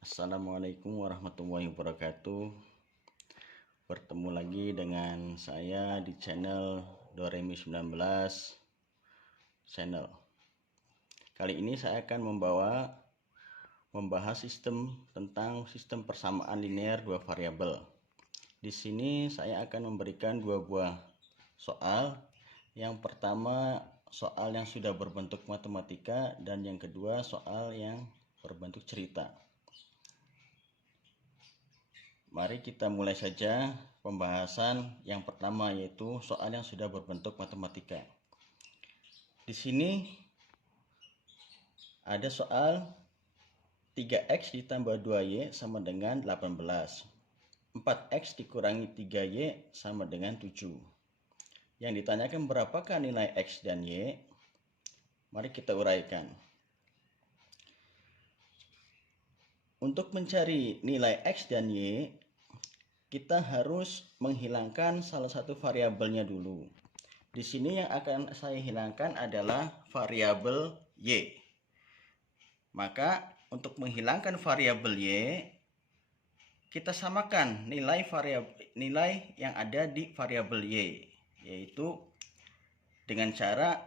Assalamualaikum warahmatullahi wabarakatuh. Bertemu lagi dengan saya di channel Doremi 19 channel. Kali ini saya akan membahas tentang sistem persamaan linear dua variabel. Di sini saya akan memberikan dua buah soal. Yang pertama soal yang sudah berbentuk matematika dan yang kedua soal yang berbentuk cerita. Mari kita mulai saja pembahasan yang pertama, yaitu soal yang sudah berbentuk matematika. Di sini ada soal 3x ditambah 2y sama dengan 18. 4x dikurangi 3y sama dengan 7. Yang ditanyakan berapakah nilai x dan y? Mari kita uraikan. Untuk mencari nilai x dan y, kita harus menghilangkan salah satu variabelnya dulu. Di sini yang akan saya hilangkan adalah variabel y. Maka untuk menghilangkan variabel y, kita samakan nilai yang ada di variabel y, yaitu dengan cara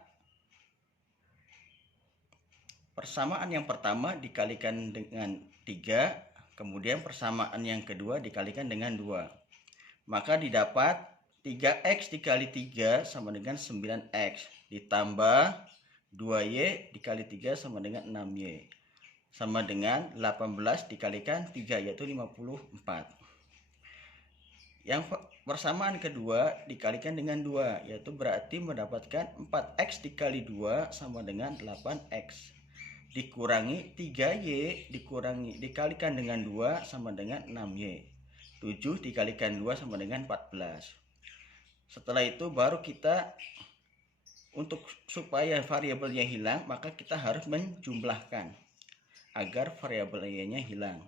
persamaan yang pertama dikalikan dengan 3, kemudian persamaan yang kedua dikalikan dengan 2. Maka didapat 3x dikali 3 sama dengan 9x, ditambah 2y dikali 3 sama dengan 6y, sama dengan 18 dikalikan 3, yaitu 54. Yang persamaan kedua dikalikan dengan 2, yaitu berarti mendapatkan 4x dikali 2 sama dengan 8x, dikurangi 3y dikalikan dengan 2 sama dengan 6y. 7 dikalikan 2 sama dengan 14. Setelah itu baru kita, supaya variabelnya hilang, maka kita harus menjumlahkan agar variabel y-nya hilang.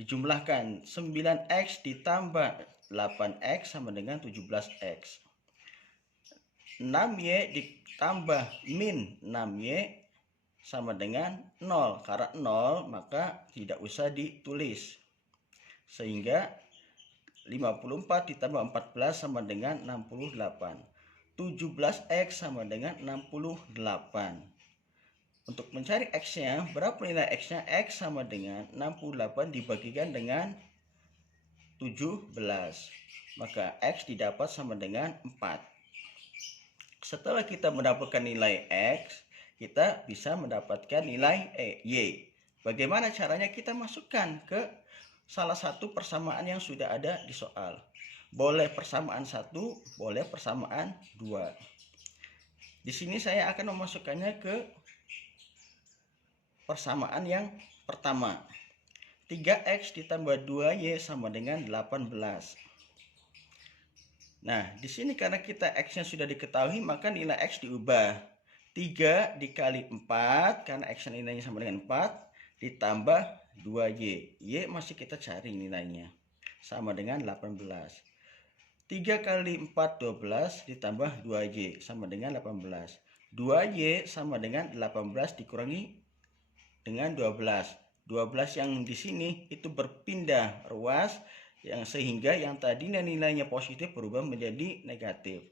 Dijumlahkan 9x ditambah 8x sama dengan 17x. 6y ditambah min 6y sama dengan 0. Karena 0 maka tidak usah ditulis. Sehingga 54 ditambah 14 sama dengan 68. 17x sama dengan 68. Untuk mencari x-nya, berapa nilai x-nya? X sama dengan 68 dibagikan dengan 17. Maka x didapat sama dengan 4. Setelah kita mendapatkan nilai x, kita bisa mendapatkan nilai y. Bagaimana caranya? Kita masukkan ke salah satu persamaan yang sudah ada di soal. Boleh persamaan 1, boleh persamaan 2. Di sini saya akan memasukkannya ke persamaan yang pertama. 3x ditambah 2y sama dengan 18. Nah, di sini karena kita x-nya sudah diketahui, maka nilai x diubah. 3 dikali 4, karena x nilainya sama dengan 4, ditambah 2y. Y masih kita cari nilainya. Sama dengan 18. 3 kali 4, 12, ditambah 2y, sama dengan 18. 2y sama dengan 18 dikurangi dengan 12. 12 yang di sini itu berpindah ruas, sehingga yang tadi nilainya positif berubah menjadi negatif.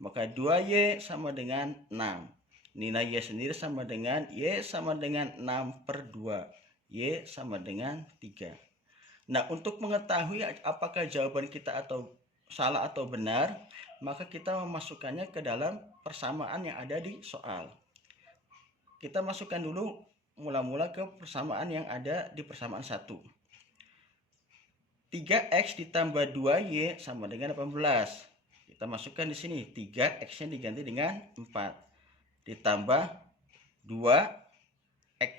Maka 2y sama dengan 6. Nilai y sendiri sama dengan y sama dengan 6 per 2. Y sama dengan 3. Nah, untuk mengetahui apakah jawaban kita salah atau benar, maka kita memasukkannya ke dalam persamaan yang ada di soal. Kita masukkan dulu mula-mula ke persamaan yang ada di persamaan 1. 3x ditambah 2y sama dengan 18. Kita masukkan di sini, 3x-nya diganti dengan 4. Ditambah 2,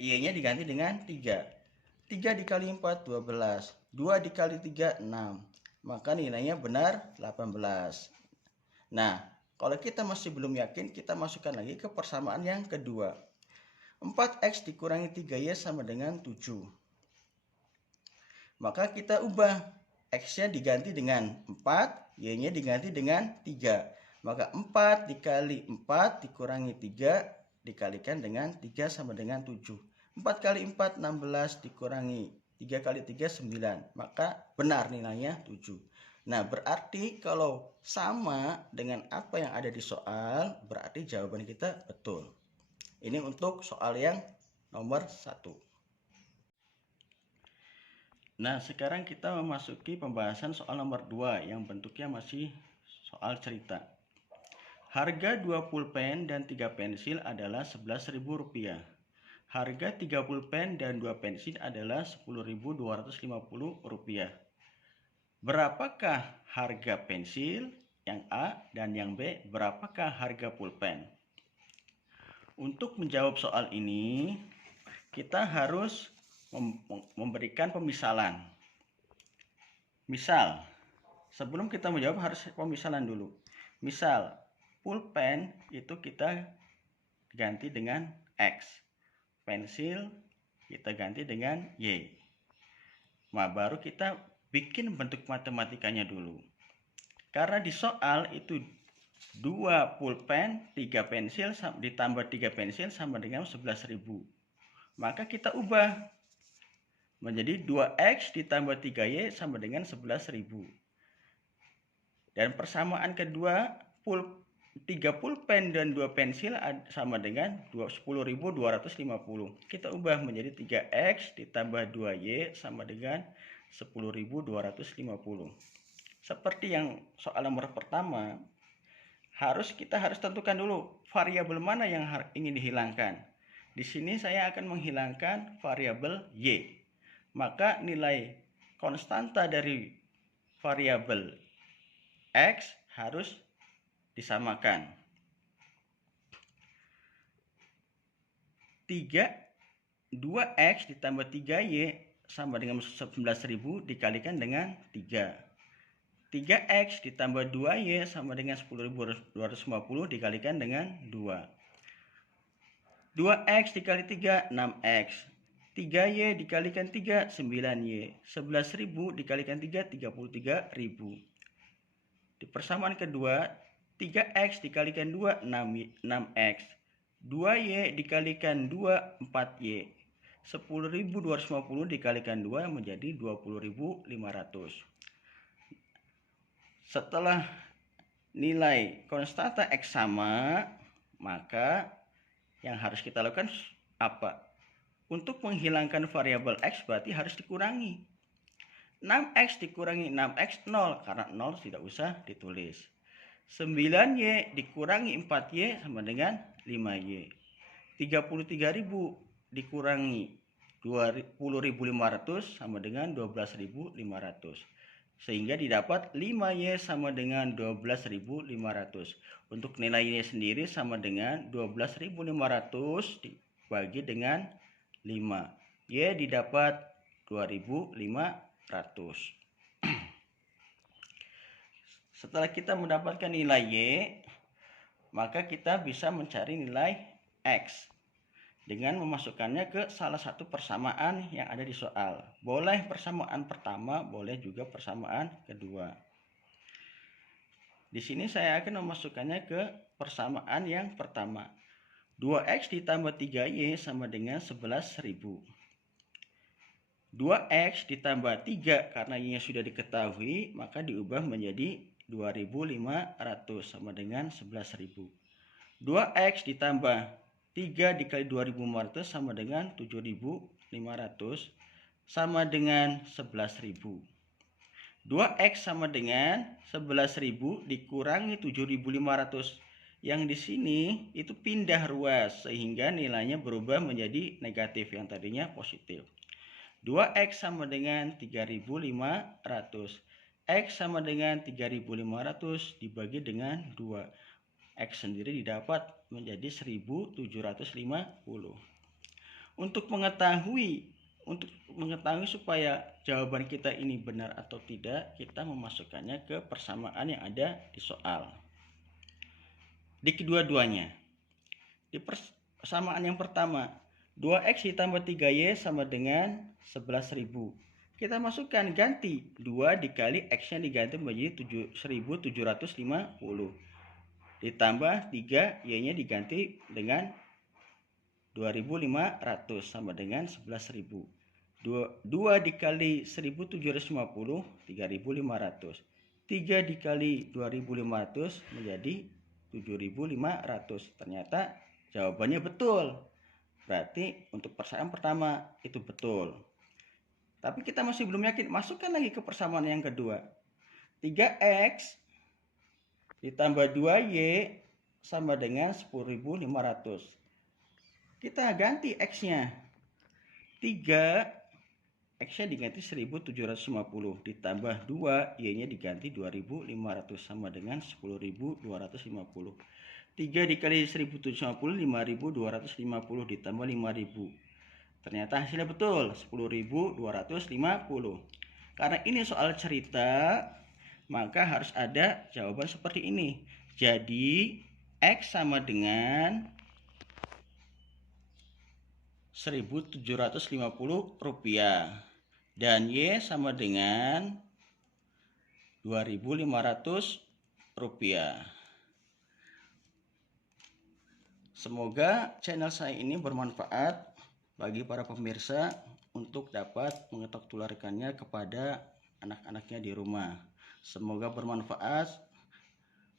y-nya diganti dengan 3. 3 dikali 4, 12. 2 dikali 3, 6. Maka nilainya benar 18. Nah, kalau kita masih belum yakin, kita masukkan lagi ke persamaan yang kedua. 4x dikurangi 3y sama dengan 7. Maka kita ubah, x-nya diganti dengan 4, y-nya diganti dengan 3. Maka 4 dikali 4 dikurangi 3 dikalikan dengan 3 sama dengan 7. 4 kali 4, 16 dikurangi 3 kali 3 9, maka benar nilainya 7. Nah, berarti kalau sama dengan apa yang ada di soal, berarti jawaban kita betul. Ini untuk soal yang nomor 1. Nah, sekarang kita memasuki pembahasan soal nomor 2 yang bentuknya masih soal cerita. Harga 2 pulpen dan 3 pensil adalah Rp11.000. Harga 3 pulpen dan 2 pensil adalah Rp10.250. Berapakah harga pensil? Yang A, dan yang B, berapakah harga pulpen? Untuk menjawab soal ini, kita harus memberikan pemisalan. Misal, sebelum kita menjawab harus pemisalan dulu. Misal, pulpen itu kita ganti dengan X. Pensil kita ganti dengan Y. Nah, baru kita bikin bentuk matematikanya dulu. Karena di soal itu 2 pulpen, 3 pensil ditambah 3 pensil sama dengan 11.000. Maka kita ubah menjadi 2X ditambah 3Y sama dengan 11.000. Dan persamaan kedua, 3 pulpen dan 2 pensil sama dengan 10.250. Kita ubah menjadi 3X ditambah 2Y sama dengan 10.250. Seperti yang soal nomor pertama, kita harus tentukan dulu variabel mana yang ingin dihilangkan. Di sini saya akan menghilangkan variabel Y. Maka nilai konstanta dari variabel X harus disamakan. 2X ditambah 3Y sama dengan 11.000 dikalikan dengan 3. 3X ditambah 2Y sama dengan 10.250 dikalikan dengan 2. 2X dikali 3, 6X. 3Y dikalikan 3, 9Y. 11.000 dikalikan 3, 33.000. Di persamaan kedua, 3X dikalikan 2, 6X. 2Y dikalikan 2, 4Y. 10.250 dikalikan 2 menjadi 20.500. Setelah nilai konstanta X sama, maka yang harus kita lakukan apa? Untuk menghilangkan variabel X berarti harus dikurangi. 6X dikurangi 6X 0, karena 0 tidak usah ditulis. 9Y dikurangi 4Y sama dengan 5Y. 33.000 dikurangi 20.500 sama dengan 12.500. Sehingga didapat 5Y sama dengan 12.500. Untuk nilainya sendiri sama dengan 12.500 dibagi dengan 5. Y didapat 2.500. Setelah kita mendapatkan nilai Y, maka kita bisa mencari nilai X dengan memasukkannya ke salah satu persamaan yang ada di soal. Boleh persamaan pertama, boleh juga persamaan kedua. Di sini saya akan memasukkannya ke persamaan yang pertama. 2X ditambah 3Y sama dengan 11.000. 2X ditambah 3 karena Y-nya sudah diketahui, maka diubah menjadi 2.500 sama dengan 11.000. 2X ditambah 3 dikali 2.500 sama dengan 7.500 sama dengan 11.000. 2X sama dengan 11.000 dikurangi 7.500. Yang di sini itu pindah ruas sehingga nilainya berubah menjadi negatif, yang tadinya positif. 2X sama dengan 3.500. X sama dengan 3.500 dibagi dengan 2. X sendiri didapat menjadi 1.750. Untuk mengetahui supaya jawaban kita ini benar atau tidak, kita memasukkannya ke persamaan yang ada di soal. Di kedua-duanya. Di persamaan yang pertama, 2X ditambah 3Y sama dengan 11.000. Kita masukkan, ganti 2 dikali X-nya diganti menjadi 1.750. Ditambah 3, Y-nya diganti dengan 2.500 sama dengan 11.000. 2 dikali 1750 3.500. 3 dikali 2.500 menjadi 7.500. Ternyata jawabannya betul. Berarti untuk persamaan pertama itu betul. Tapi kita masih belum yakin. Masukkan lagi ke persamaan yang kedua. 3x ditambah 2y sama dengan 10.500. Kita ganti x-nya. 3 x-nya diganti 1750 ditambah 2 y-nya diganti 2500 sama dengan 10.250. 3 dikali 1750 5.250 ditambah 5.000. Ternyata hasilnya betul 10.250. Karena ini soal cerita, maka harus ada jawaban seperti ini. Jadi x sama dengan 1.750 rupiah dan y sama dengan 2.500 rupiah. Semoga channel saya ini bermanfaat bagi para pemirsa untuk dapat mengetok tularkannya kepada anak-anaknya di rumah. Semoga bermanfaat.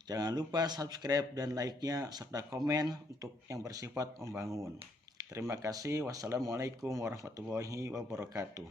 Jangan lupa subscribe dan like-nya serta komen untuk yang bersifat membangun. Terima kasih. Wassalamualaikum warahmatullahi wabarakatuh.